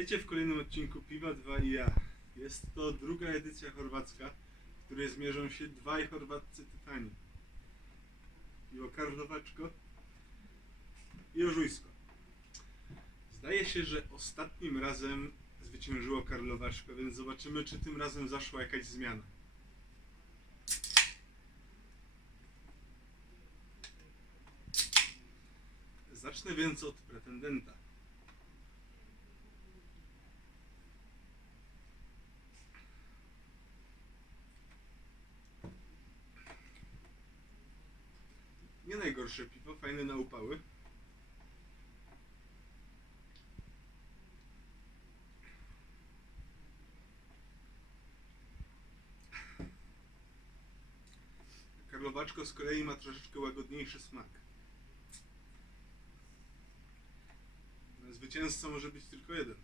Witajcie w kolejnym odcinku Piwa 2 i ja. Jest to druga edycja chorwacka, w której zmierzą się dwaj chorwaccy tytani. Piwo Karlowaczko i Ożujsko. Zdaje się, że ostatnim razem zwyciężyło Karlowaczko, więc zobaczymy, czy tym razem zaszła jakaś zmiana. Zacznę więc od pretendenta. Nie najgorsze piwo, fajne na upały. Karlowaczko z kolei ma troszeczkę łagodniejszy smak. Zwycięzca może być tylko jeden.